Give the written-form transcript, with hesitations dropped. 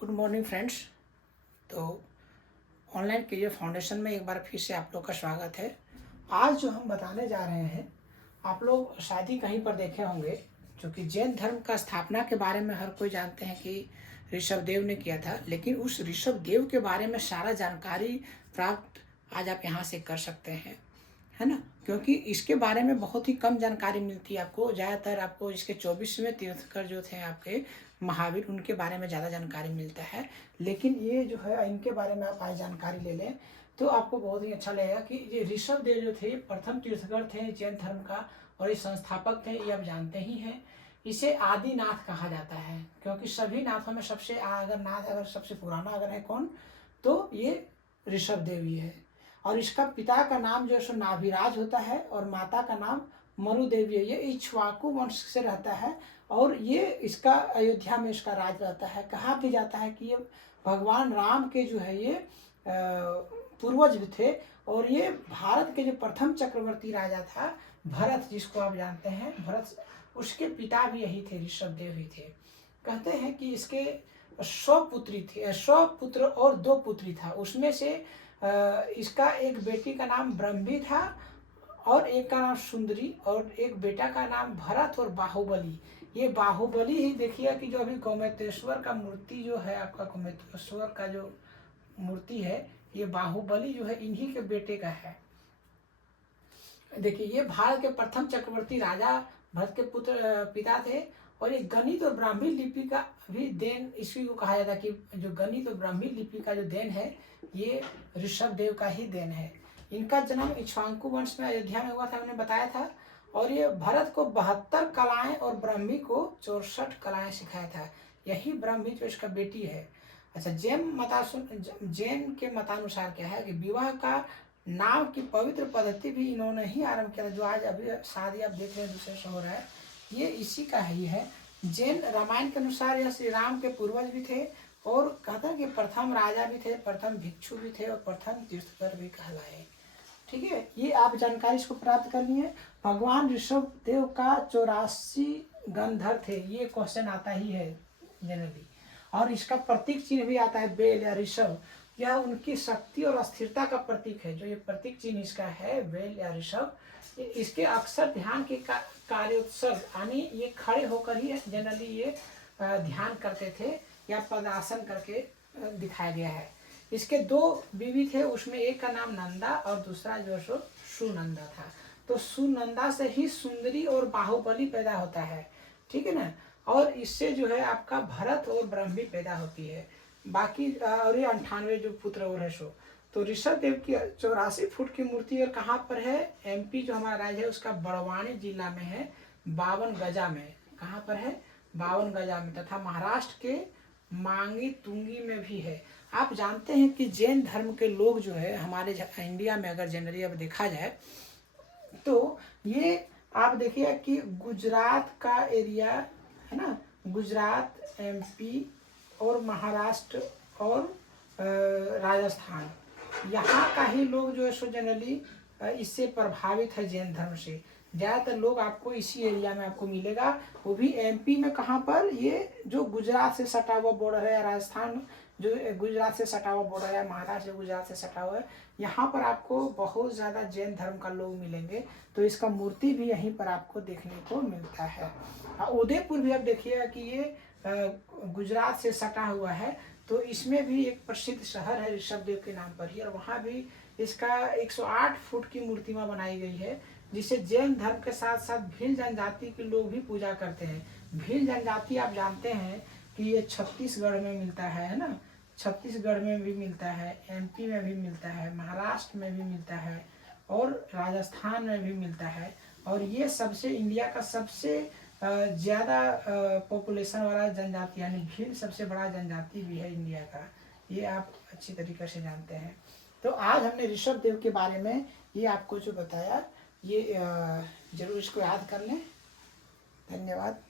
Good morning friends. तो online career foundation में एक बार फिर से आप लोग का स्वागत है। आज जो हम बताने जा रहे हैं, आप लोग शायद ही कहीं पर देखे होंगे, जो कि जैन धर्म का स्थापना के बारे में हर कोई जानते हैं कि ऋषभदेव ने किया था। लेकिन उस ऋषभदेव के बारे में सारा जानकारी प्राप्त आज आप यहाँ से कर सकते हैं, है ना। क्योंकि इसके बारे में बहुत ही कम जानकारी मिलती है आपको। ज़्यादातर आपको इसके 24वें तीर्थंकर जो थे आपके महावीर, उनके बारे में ज़्यादा जानकारी मिलता है। लेकिन ये जो है, इनके बारे में आप आज जानकारी ले लें तो आपको बहुत ही अच्छा लगेगा कि ये ऋषभदेव जो थे प्रथम तीर्थंकर थे जैन धर्म का, और ये संस्थापक थे, ये आप जानते ही हैं। इसे आदिनाथ कहा जाता है क्योंकि सभी नाथों में सबसे अगर सबसे पुराना अगर है कौन, तो ये ऋषभदेव ही है। और इसका पिता का नाम जो है सो नाभिराज होता है और माता का नाम मरुदेवी है। ये इक्ष्वाकु वंश से रहता है और ये इसका अयोध्या में इसका राज रहता है। कहा भी जाता है कि ये भगवान राम के जो है ये पूर्वज भी थे, और ये भारत के जो प्रथम चक्रवर्ती राजा था भरत, जिसको आप जानते हैं भरत, उसके पिता भी यही थे, ऋषभदेव ही थे। कहते हैं कि इसके 100 पुत्री थी, 100 पुत्र और 2 पुत्री था। उसमें से इसका एक बेटी का नाम ब्रह्मी था और एक का नाम सुंदरी, और एक बेटा का नाम भरत और बाहुबली। ये बाहुबली ही देखिए कि जो अभी गोमतेश्वर का मूर्ति जो है आपका, गोमतेश्वर का जो मूर्ति है, ये बाहुबली जो है इन्हीं के बेटे का है। देखिए, ये भारत के प्रथम चक्रवर्ती राजा भरत के पिता थे। और ये गणित और ब्राह्मी लिपि का भी देन इसी को कहा जाता है कि जो गणित और ब्राह्मी लिपि का जो देन है, ये ऋषभदेव का ही देन है। इनका जन्म इक्ष्वाकु वंश में अयोध्या में हुआ था, मैंने बताया था। और ये भरत को 72 कलाएं और ब्राह्मी को 64 कलाएं सिखाया था। यही ब्राह्मी जो इसका बेटी है। अच्छा, जैन के मतानुसार क्या है कि विवाह का नाम की पवित्र पद्धति भी इन्होंने ही आरंभ किया था। जो आज अभी शादी आप देख रहे हैं दूसरे से हो रहा है, ये इसी का ही है। जैन रामायण के अनुसार यह श्री राम के पूर्वज भी थे, और कहते हैं कि प्रथम राजा भी थे, प्रथम भिक्षु भी थे और प्रथम तीर्थंकर भी कहलाए। ठीक है, ये आप जानकारी इसको प्राप्त कर लिए। भगवान ऋषभदेव का 84 गंधर थे, ये क्वेश्चन आता ही है जनरली। और इसका प्रतीक चिन्ह भी आता है बेल या ऋषभ। यह उनकी शक्ति और स्थिरता का प्रतीक है। जो ये प्रतीक चिन्ह इसका है बेल या ऋषभ, इसके अक्सर ध्यान के कार्योत्सव, यानी ये खड़े होकर ही जनरली ये ध्यान करते थे या पदासन करके दिखाया गया है। इसके 2 बीवी थे, उसमें एक का नाम नंदा और दूसरा जो सो सुनंदा था। तो सुनंदा से ही सुंदरी और बाहुबली पैदा होता है, ठीक है ना। और इससे जो है आपका भरत और ब्रह्मी पैदा होती है। बाकी और ये 98 जो पुत्र और है सो। तो ऋषभदेव की 84 फुट की मूर्ति और कहाँ पर है, एमपी जो हमारा राज्य है उसका बड़वानी जिला में है, 52 गजा में। कहाँ पर है, 52 गजा में। तथा महाराष्ट्र के मांगी तुंगी में भी है। आप जानते हैं कि जैन धर्म के लोग जो है हमारे इंडिया में अगर जनरली अब देखा जाए तो ये आप देखिए कि गुजरात का एरिया है ना, गुजरात, एमपी और महाराष्ट्र और राजस्थान, यहाँ का ही लोग जो है सो जनरली इससे प्रभावित है जैन धर्म से। ज़्यादातर लोग आपको इसी एरिया में आपको मिलेगा, वो भी एमपी में। कहाँ पर, ये जो गुजरात से सटा हुआ बॉर्डर है, राजस्थान जो गुजरात से सटा हुआ बॉर्डर है, महाराष्ट्र जो गुजरात से सटा हुआ है, यहाँ पर आपको बहुत ज़्यादा जैन धर्म का लोग मिलेंगे। तो इसका मूर्ति भी यहीं पर आपको देखने को मिलता है। उदयपुर भी आप देखिएगा कि ये गुजरात से सटा हुआ है। तो इसमें भी एक प्रसिद्ध शहर है ऋषभदेव के नाम पर ही, और वहाँ भी इसका 108 फुट की मूर्तिमाँ बनाई गई है, जिसे जैन धर्म के साथ साथ भील जनजाति के लोग भी पूजा करते हैं। भील जनजाति आप जानते हैं कि ये छत्तीसगढ़ में मिलता है ना, छत्तीसगढ़ में भी मिलता है, एमपी में भी मिलता है, महाराष्ट्र में भी मिलता है और राजस्थान में भी मिलता है। और ये सबसे इंडिया का सबसे ज़्यादा पॉपुलेशन वाला जनजाति, यानी भील सबसे बड़ा जनजाति भी है इंडिया का। ये आप अच्छी तरीके से जानते हैं। तो आज हमने ऋषभदेव के बारे में ये आपको जो बताया, ये जरूर इसको याद कर लें। धन्यवाद।